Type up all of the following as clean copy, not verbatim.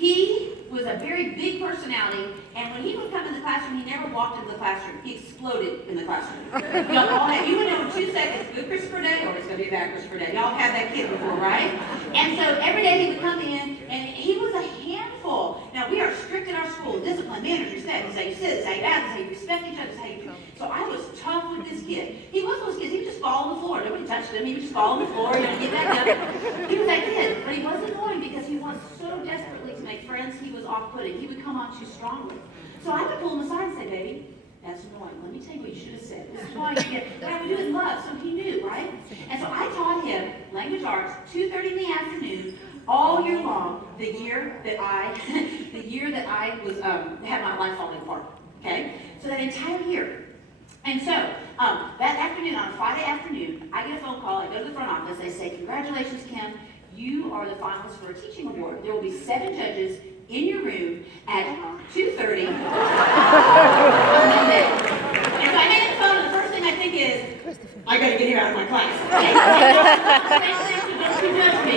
He was a very big personality, and when he would come in the classroom, he never walked into the classroom. He exploded in the classroom. You would know in 2 seconds, good Christopher Day, or it's going to be a bad Christopher Day. Y'all had that kid before, right? And so every day he would come in, and he was a handful. Now, we are strict in our school. Discipline, manners, respect. This is how you sit, this is how you act, this is how you respect each other, this is how you... So I was tough with this kid. He was one of those kids, he would just fall on the floor. Nobody touched him. He would just fall on the floor, get back up. He was that kid, but he wasn't going because he was so desperately to make friends, he was off-putting. He would come on too strongly. So I would pull him aside and say, baby, that's annoying. Let me tell you what you should have said. This is why you get, but I would do it in love, so he knew, right? And so I taught him language arts, 2:30 in the afternoon, all year long, the year that I was had my life falling apart. Okay? So that entire year. And so, that afternoon, on a Friday afternoon, I get a phone call, I go to the front office, they say, congratulations, Kim, you are the finalist for a teaching award. There will be 7 judges in your room at 2:30 on Monday. And so I hang up the phone, and the first thing I think is, I gotta get here out of my class. Okay? Don't you judge me.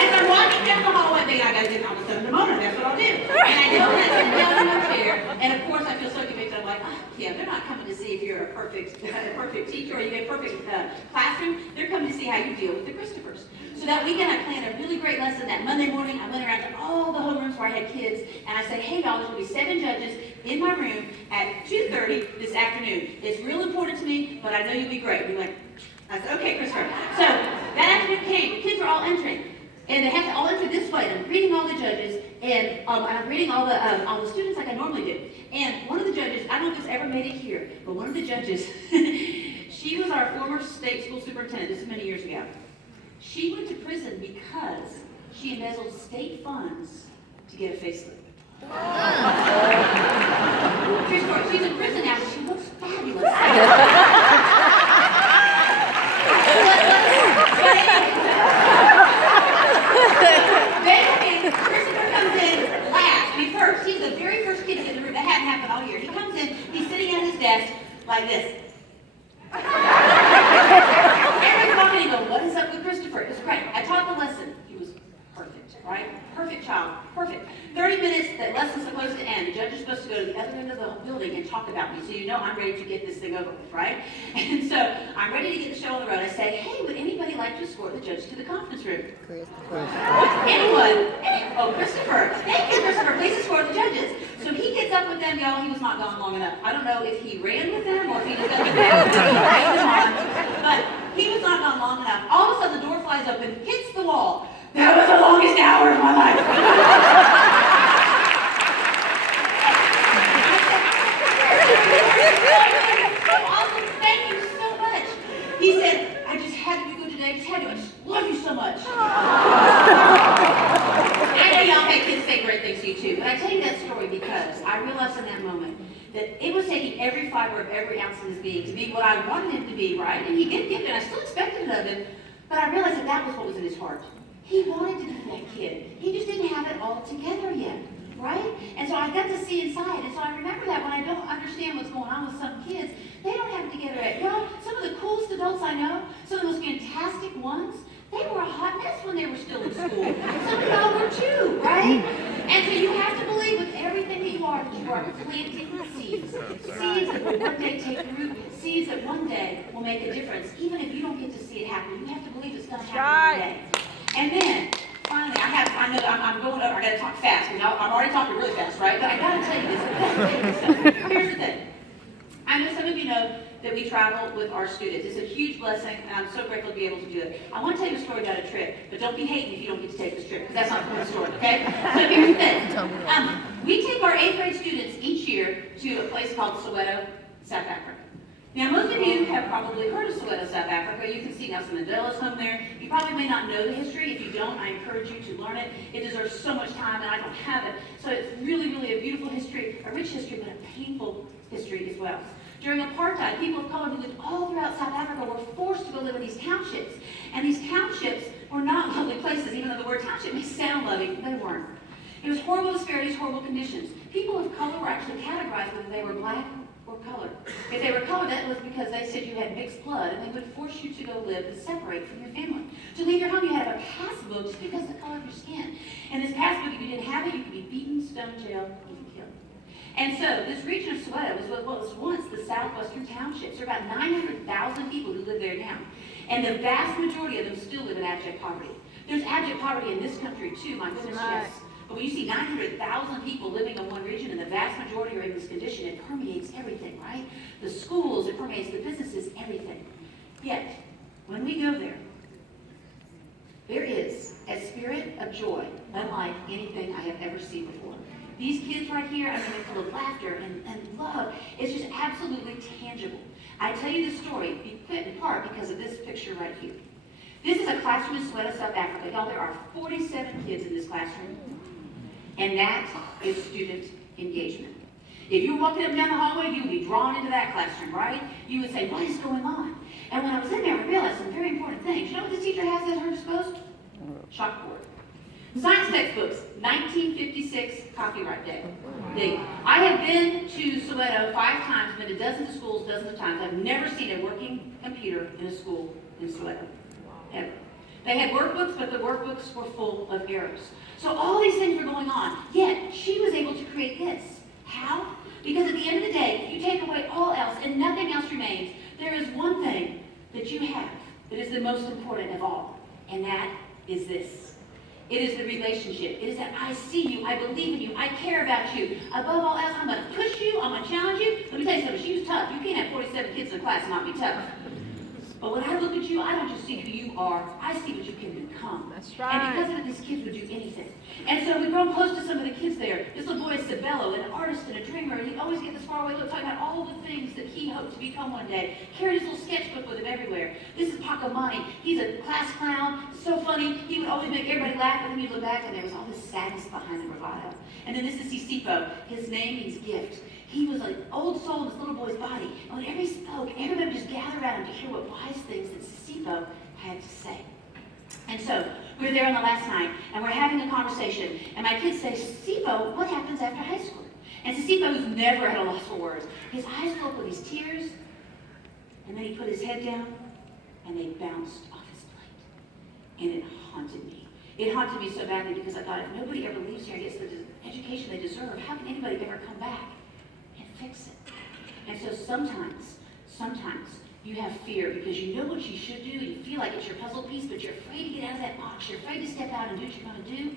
As I'm walking down the hallway, thinking I gotta get on the 7th moment, that's what I'll do. And I go and I sit down in my chair, and of course I feel so convicted. I'm like, yeah, they're not coming to see if you're a perfect teacher or you get a perfect classroom. They're coming to see how you deal with the Christophers. So that weekend I planned a really great lesson. That Monday morning I went around to all the homerooms where I had kids, and I said, hey y'all, there's going to be 7 judges in my room at 2:30 this afternoon. It's real important to me, but I know you'll be great. And we went, I said, okay, Christopher. So that afternoon came, the kids were all entering. And they have to all enter this way. And I'm reading all the judges, and I'm reading all the students like I normally do. And one of the judges, I don't know if this ever made it here, but one of the judges, she was our former state school superintendent. This is many years ago. She went to prison because she embezzled state funds to get a facelift. True story. She's in prison now, but she looks fabulous. Christopher comes in last. First. He's the very first kid in the room. That hadn't happened all year. He comes in, he's sitting at his desk like this. Everyone's walking and go, what is up with Christopher? It was great. I taught the lesson. He was perfect, right? Perfect child. Perfect. 30 minutes, that lesson's supposed to end. The judge is supposed to go to the other end of the building and talk about me, so you know I'm ready to get this thing over with, right? And so I'm ready to get the show on the road. I say, hey, would anybody like to escort the judge to the conference room? Anyone? Oh, Christopher. Thank you, Christopher. Please escort the judges. So he gets up with them, y'all. He was not gone long enough. I don't know if he ran with them or if he just got them on. But he was not gone long enough. All of a sudden, the door flies open, hits the wall. That was the longest hour of my life. Awesome. Thank you so much. He said, I just had to go today. I just love you so much. I know y'all make kids say great things to you too, but I tell you that story because I realized in that moment that it was taking every fiber of every ounce of his being to be what I wanted him to be, right? And he did give it, and I still expected it of him, but I realized that that was what was in his heart. He wanted to be that kid. He just didn't have it all together yet, right? And so I got to see inside. And so I remember that when I don't understand what's going on with some kids, they don't have it together yet. You know, some of the coolest adults I know, some of the most fantastic ones, they were a hot mess when they were still in school. Some of y'all were too, right? And so you have to believe with everything that you are planting seeds. Seeds that will one day take root. Seeds that one day will make a difference. Even if you don't get to see it happen, you have to believe it's going to happen one day. And then, finally, I'm going over, I got to talk fast, because I'm already talking really fast, right? But I got to tell you this. Here's the thing. I know some of you know that we travel with our students. It's a huge blessing, and I'm so grateful to be able to do it. I want to tell you a story about a trip, but don't be hating if you don't get to take this trip, because that's not the whole story, okay? So here's the thing. We take our 8th grade students each year to a place called Soweto, South Africa. Now, most of you have probably heard of Soweto, South Africa. You can see Nelson Mandela's home there. You probably may not know the history. If you don't, I encourage you to learn it. It deserves so much time, and I don't have it. So it's really, really a beautiful history, a rich history, but a painful history as well. During apartheid, people of color who lived all throughout South Africa were forced to go live in these townships. And these townships were not lovely places, even though the word township may sound loving. They weren't. It was horrible disparities, horrible conditions. People of color were actually categorized whether they were black or colored. If they were colored, that was because they said you had mixed blood, and they would force you to go live and separate from your family. To leave your home, you had to have a book just because of the color of your skin. And this passbook, if you didn't have it, you could be beaten, stoned, jailed, even killed. And so this region of Soweto was what was once the southwestern townships. There are about 900,000 people who live there now. And the vast majority of them still live in abject poverty. There's abject poverty in this country too, my goodness, yes. But when you see 900,000 people living in one region and the vast majority are in this condition, it permeates everything, right? The schools, it permeates the businesses, everything. Yet, when we go there, there is a spirit of joy unlike anything I have ever seen before. These kids right here, I mean, they're full of laughter and love. It's just absolutely tangible. I tell you this story in part because of this picture right here. This is a classroom in Soweto, South Africa. Y'all, there are 47 kids in this classroom. And that is student engagement. If you were walking up and down the hallway, you would be drawn into that classroom, right? You would say, what is going on? And when I was in there, I realized some very important things. You know what this teacher has at her disposal? Chalkboard. Science textbooks, 1956 copyright day. I have been to Soweto 5 times, been to dozens of schools, dozens of times. I've never seen a working computer in a school in Soweto, ever. They had workbooks, but the workbooks were full of errors. So all these things were going on, yet she was able to create this. How? Because at the end of the day, if you take away all else and nothing else remains, there is one thing that you have that is the most important of all, and that is this. It is the relationship. It is that I see you, I believe in you, I care about you. Above all else, I'm going to push you, I'm going to challenge you. Let me tell you something, she was tough. You can't have 47 kids in a class and not be tough. But when I look at you, I don't just see who you are, I see what you can become. That's right. And because of it, these kids would do anything. And so we've grown close to some of the kids there. This little boy is Sabello, an artist and a dreamer, and he'd always get this faraway look, talking about all the things that he hoped to become one day. Carried his little sketchbook with him everywhere. This is Pacamani. He's a class clown, so funny. He would always make everybody laugh, and then you'd look back, and there was all this sadness behind the bravado. And then this is Sisipo. His name means gift. He was an old soul in this little boy's body. And whenever he spoke, everybody would just gather around him to hear what wise things that Sisipo had to say. And so, we were there on the last night, and we're having a conversation, and my kids say, Sisipo, what happens after high school? And Sisipo, who's never had a loss for words, his eyes filled up with these tears, and then he put his head down, and they bounced off his plate. And it haunted me. It haunted me so badly because I thought, if nobody ever leaves here and gets the education they deserve, how can anybody ever come back and fix it? And so sometimes you have fear because you know what you should do, you feel like it's your puzzle piece, but you're afraid to get out of that box. You're afraid to step out and do what you're going to do.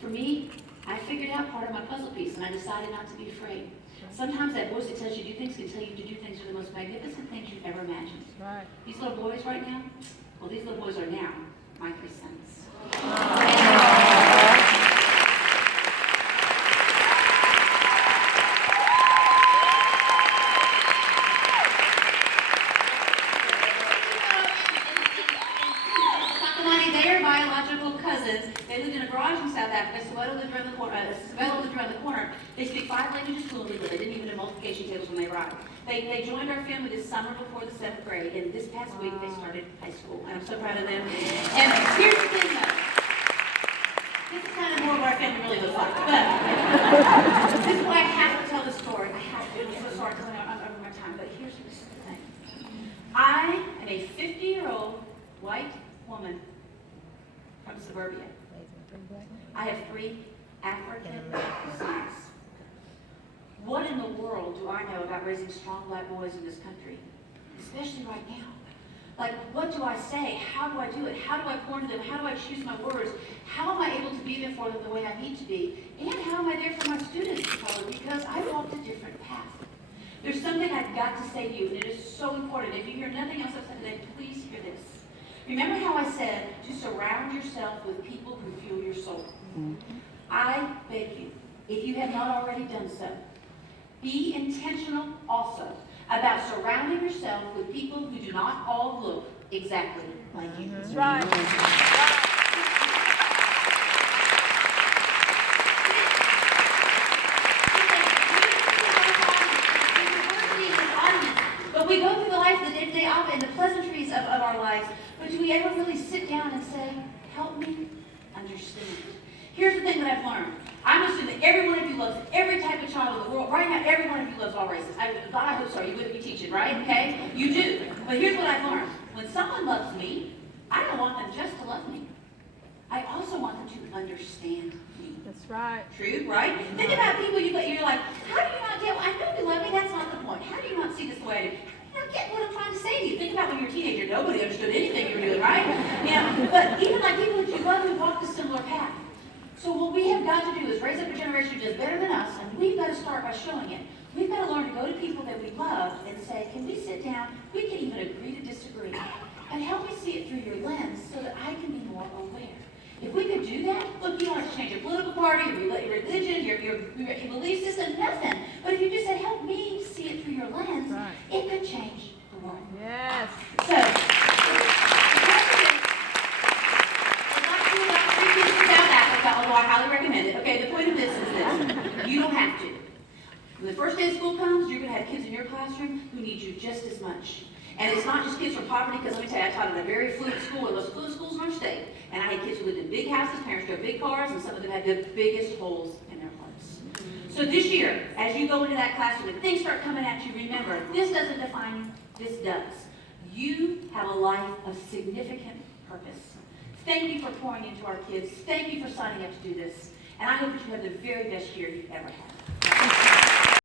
For me, I figured out part of my puzzle piece, and I decided not to be afraid. Sometimes that voice that tells you to do things can tell you to do things that are the most magnificent things you've ever imagined. Right. These little boys right now, well, these little boys are now my 3 sons. They lived in a garage in South Africa. Soweto lived around the corner. Sabello lived around the corner. They speak 5 languages fluently, but they didn't even know multiplication tables when they arrived. They joined our family this summer before the 7th grade, and this past week they started high school, and I'm so proud of them. And here's the thing, though. This is kind of more of what our family really looks like, but this is why I have to tell the story. I have to. I'm so sorry because I'm over my time, but here's the thing. I am a 50-year-old white woman from suburbia. I have 3 African sons. What in the world do I know about raising strong black boys in this country? Especially right now. Like, what do I say? How do I do it? How do I pour into them? How do I choose my words? How am I able to be there for them the way I need to be? And how am I there for my students of color? Because I walked a different path. There's something I've got to say to you, and it is so important. If you hear nothing else I've said today, please hear this. Remember how I said to surround yourself with people who fuel your soul? I beg you, if you have not already done so, be intentional also about surrounding yourself with people who do not all look exactly like you. That's right. But we go through the life, the day-to-day and the pleasantries of our lives, but do we ever really sit down and say, help me understand? Here's the thing that I've learned. I'm assuming every one of you loves every type of child in the world. Right now, every one of you loves all races. God, I hope so. You wouldn't be teaching, right? Okay? You do. But here's what I've learned. When someone loves me, I don't want them just to love me. I also want them to understand me. That's right. True, right? Think about people you're like, how do you not get, I know you love me, that's not the point. How do you not see this the way I do? You not get what I'm trying to say to you. Think about when you were a teenager, nobody understood anything you were doing, right? But even like people that you love who walked a similar path. So what we have got to do is raise up a generation who does better than us, and we've got to start by showing it. We've got to learn to go to people that we love and say, can we sit down? We can even agree to disagree. And help me see it through your lens so that I can be more aware. If we could do that, look, you don't have to change your political party, your religion, your belief system, nothing. But if you just said, help me see it through your lens, right, it could change the world. Yes. So, although I highly recommend it. Okay, the point of this is this. You don't have to. When the first day of school comes, you're going to have kids in your classroom who need you just as much. And it's not just kids from poverty, because let me tell you, I taught at a very fluid school, one of the most fluid schools in our state. And I had kids who lived in big houses, parents drove big cars, and some of them had the biggest holes in their hearts. So this year, as you go into that classroom and things start coming at you, remember, this doesn't define you, this does. You have a life of significant purpose. Thank you for pouring into our kids. Thank you for signing up to do this. And I hope that you have the very best year you've ever had.